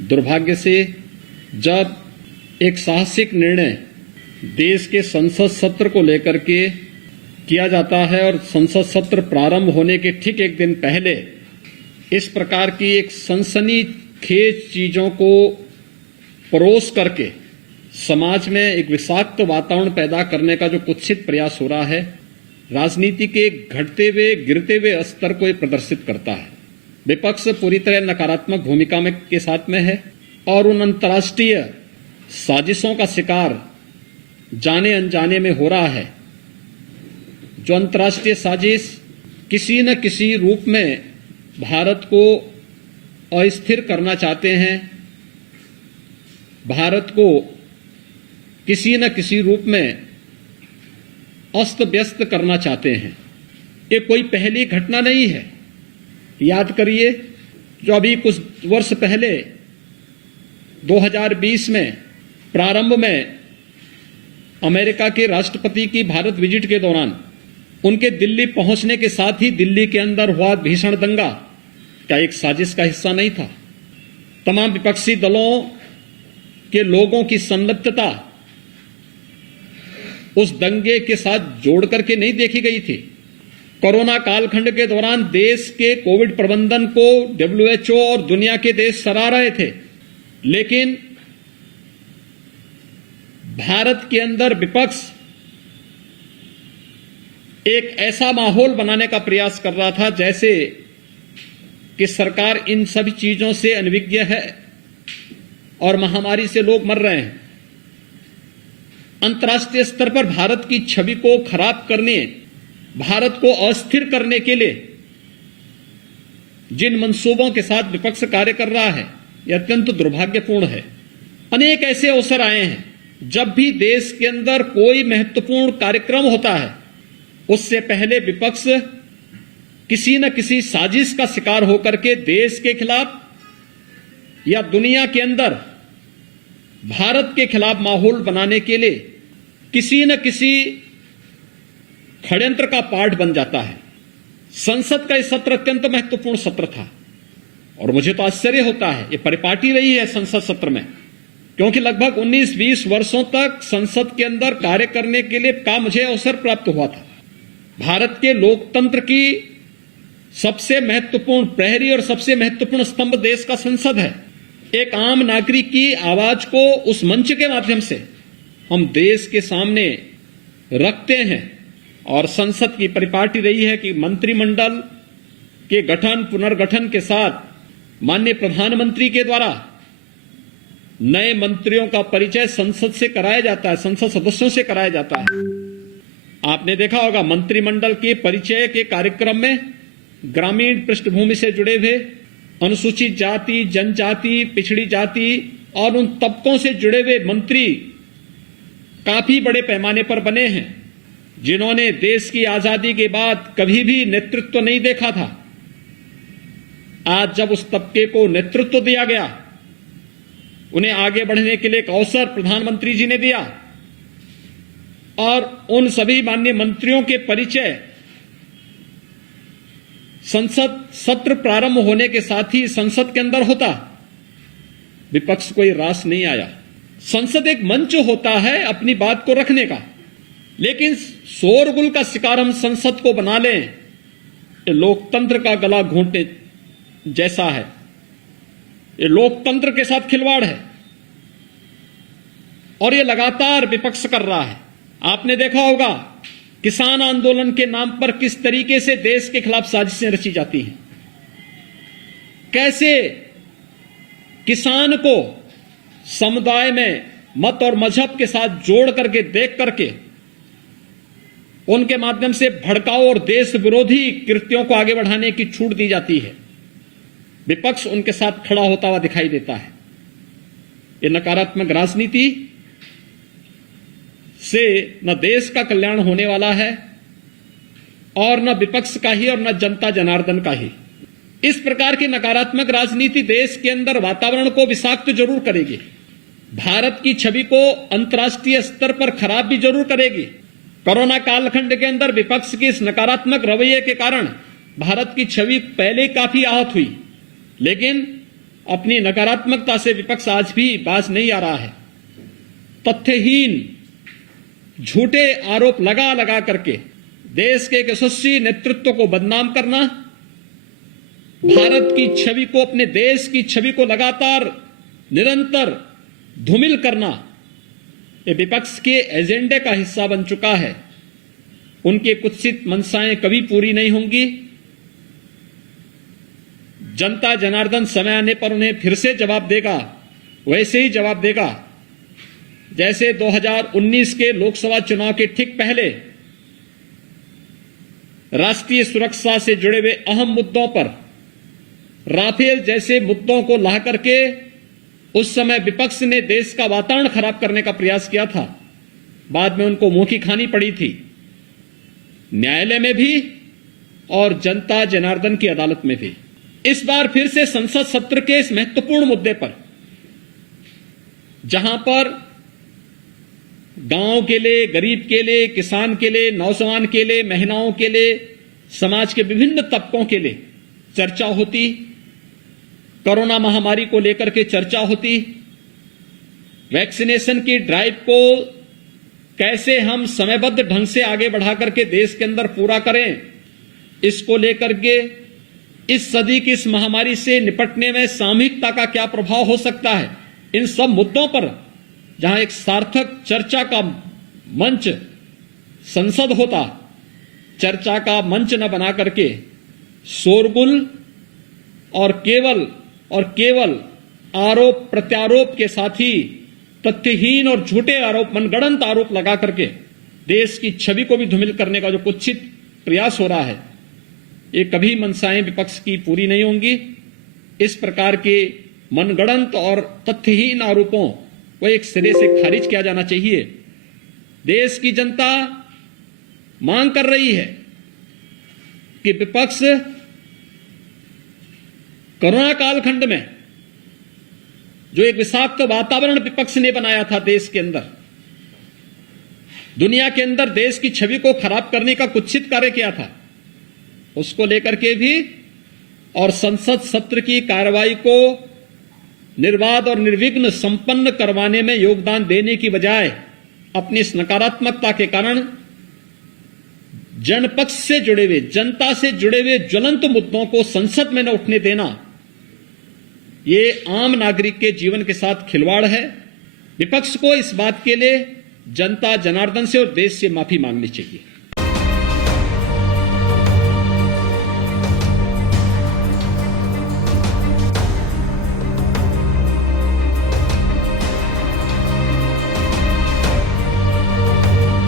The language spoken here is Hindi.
दुर्भाग्य से जब एक साहसिक निर्णय देश के संसद सत्र को लेकर के किया जाता है और संसद सत्र प्रारंभ होने के ठीक एक दिन पहले इस प्रकार की एक सनसनीखेज चीजों को परोस करके समाज में एक विषाक्त वातावरण पैदा करने का जो कुत्सित प्रयास हो रहा है, राजनीति के घटते हुए गिरते हुए स्तर को प्रदर्शित करता है। विपक्ष पूरी तरह नकारात्मक भूमिका में के साथ में है और उन अंतर्राष्ट्रीय साजिशों का शिकार जाने अनजाने में हो रहा है, जो अंतर्राष्ट्रीय साजिश किसी न किसी रूप में भारत को अस्थिर करना चाहते हैं, भारत को किसी न किसी रूप में अस्त व्यस्त करना चाहते हैं। ये कोई पहली घटना नहीं है। याद करिए, जो अभी कुछ वर्ष पहले 2020 में प्रारंभ में अमेरिका के राष्ट्रपति की भारत विजिट के दौरान उनके दिल्ली पहुंचने के साथ ही दिल्ली के अंदर हुआ भीषण दंगा क्या एक साजिश का हिस्सा नहीं था? तमाम विपक्षी दलों के लोगों की संलिप्तता उस दंगे के साथ जोड़ करके नहीं देखी गई थी। कोरोना कालखंड के दौरान देश के कोविड प्रबंधन को WHO और दुनिया के देश सराह रहे थे, लेकिन भारत के अंदर विपक्ष एक ऐसा माहौल बनाने का प्रयास कर रहा था जैसे कि सरकार इन सभी चीजों से अनभिज्ञ है और महामारी से लोग मर रहे हैं। अंतर्राष्ट्रीय स्तर पर भारत की छवि को खराब करने, भारत को अस्थिर करने के लिए जिन मंसूबों के साथ विपक्ष कार्य कर रहा है, यह अत्यंत दुर्भाग्यपूर्ण है। अनेक ऐसे अवसर आए हैं जब भी देश के अंदर कोई महत्वपूर्ण कार्यक्रम होता है, उससे पहले विपक्ष किसी न किसी साजिश का शिकार होकर के देश के खिलाफ या दुनिया के अंदर भारत के खिलाफ माहौल बनाने के लिए किसी न किसी षड्यंत्र का पार्ट बन जाता है। संसद का यह सत्र अत्यंत महत्वपूर्ण सत्र था और मुझे तो आश्चर्य होता है, यह परिपाटी रही है संसद सत्र में, क्योंकि लगभग 19-20 वर्षों तक संसद के अंदर कार्य करने के लिए का मुझे अवसर प्राप्त हुआ था। भारत के लोकतंत्र की सबसे महत्वपूर्ण प्रहरी और सबसे महत्वपूर्ण स्तंभ देश का संसद है। एक आम नागरिक की आवाज को उस मंच के माध्यम से हम देश के सामने रखते हैं और संसद की परिपाटी रही है कि मंत्रिमंडल के गठन पुनर्गठन के साथ माननीय प्रधानमंत्री के द्वारा नए मंत्रियों का परिचय संसद से कराया जाता है, संसद सदस्यों से कराया जाता है। आपने देखा होगा मंत्रिमंडल के परिचय के कार्यक्रम में ग्रामीण पृष्ठभूमि से जुड़े हुए अनुसूचित जाति, जनजाति, पिछड़ी जाति और उन तबकों से जुड़े हुए मंत्री काफी बड़े पैमाने पर बने हैं, जिन्होंने देश की आजादी के बाद कभी भी नेतृत्व नहीं देखा था। आज जब उस तबके को नेतृत्व दिया गया, उन्हें आगे बढ़ने के लिए एक अवसर प्रधानमंत्री जी ने दिया और उन सभी माननीय मंत्रियों के परिचय संसद सत्र प्रारंभ होने के साथ ही संसद के अंदर होता। विपक्ष कोई रास नहीं आया। संसद एक मंच होता है अपनी बात को रखने का, लेकिन शोरगुल का शिकार हम संसद को बना लें, ये लोकतंत्र का गला घोंटने जैसा है। ये लोकतंत्र के साथ खिलवाड़ है और ये लगातार विपक्ष कर रहा है। आपने देखा होगा किसान आंदोलन के नाम पर किस तरीके से देश के खिलाफ साजिशें रची जाती हैं, कैसे किसान को समुदाय में मत और मजहब के साथ जोड़ करके देख करके उनके माध्यम से भड़काऊ और देश विरोधी कृत्यों को आगे बढ़ाने की छूट दी जाती है। विपक्ष उनके साथ खड़ा होता हुआ दिखाई देता है। ये नकारात्मक राजनीति से न देश का कल्याण होने वाला है और न विपक्ष का ही और न जनता जनार्दन का ही। इस प्रकार की नकारात्मक राजनीति देश के अंदर वातावरण को विषाक्त जरूर करेगी, भारत की छवि को अंतर्राष्ट्रीय स्तर पर खराब भी जरूर करेगी। कोरोना कालखंड के अंदर विपक्ष की इस नकारात्मक रवैये के कारण भारत की छवि पहले काफी आहत हुई, लेकिन अपनी नकारात्मकता से विपक्ष आज भी बाज नहीं आ रहा है। तथ्यहीन झूठे आरोप लगा लगा करके देश के एक यशस्वी नेतृत्व को बदनाम करना, भारत की छवि को, अपने देश की छवि को लगातार निरंतर धूमिल करना, ये विपक्ष के एजेंडे का हिस्सा बन चुका है। उनके कुत्सित मंशाएं कभी पूरी नहीं होंगी। जनता जनार्दन समय आने पर उन्हें फिर से जवाब देगा, वैसे ही जवाब देगा जैसे 2019 के लोकसभा चुनाव के ठीक पहले राष्ट्रीय सुरक्षा से जुड़े हुए अहम मुद्दों पर, राफेल जैसे मुद्दों को ला करके उस समय विपक्ष ने देश का वातावरण खराब करने का प्रयास किया था। बाद में उनको मुंह की खानी पड़ी थी, न्यायालय में भी और जनता जनार्दन की अदालत में भी। इस बार फिर से संसद सत्र के इस महत्वपूर्ण मुद्दे पर, जहां पर गांव के लिए, गरीब के लिए, किसान के लिए, नौजवान के लिए, महिलाओं के लिए, समाज के विभिन्न तबकों के लिए चर्चा होती, कोरोना महामारी को लेकर के चर्चा होती, वैक्सीनेशन की ड्राइव को कैसे हम समयबद्ध ढंग से आगे बढ़ा करके देश के अंदर पूरा करें, इसको लेकर के इस सदी की इस महामारी से निपटने में सामूहिकता का क्या प्रभाव हो सकता है, इन सब मुद्दों पर जहां एक सार्थक चर्चा का मंच संसद होता, चर्चा का मंच न बना करके शोरगुल और केवल आरोप प्रत्यारोप के साथ ही तथ्यहीन और झूठे आरोप, मनगढ़ंत आरोप लगा करके देश की छवि को भी धूमिल करने का जो कुत्सित प्रयास हो रहा है, ये कभी मंशाएं विपक्ष की पूरी नहीं होंगी। इस प्रकार के मनगढ़ंत और तथ्यहीन आरोपों को एक सिरे से खारिज किया जाना चाहिए। देश की जनता मांग कर रही है कि विपक्ष कोरोना कालखंड में जो एक विषाक्त वातावरण विपक्ष ने बनाया था देश के अंदर, दुनिया के अंदर देश की छवि को खराब करने का कुत्सित कार्य किया था, उसको लेकर के भी और संसद सत्र की कार्रवाई को निर्बाध और निर्विघ्न संपन्न करवाने में योगदान देने की बजाय अपनी इस नकारात्मकता के कारण जनपक्ष से जुड़े हुए, जनता से जुड़े हुए ज्वलंत मुद्दों को संसद में न उठने देना, ये आम नागरिक के जीवन के साथ खिलवाड़ है। विपक्ष को इस बात के लिए जनता जनार्दन से और देश से माफी मांगनी चाहिए।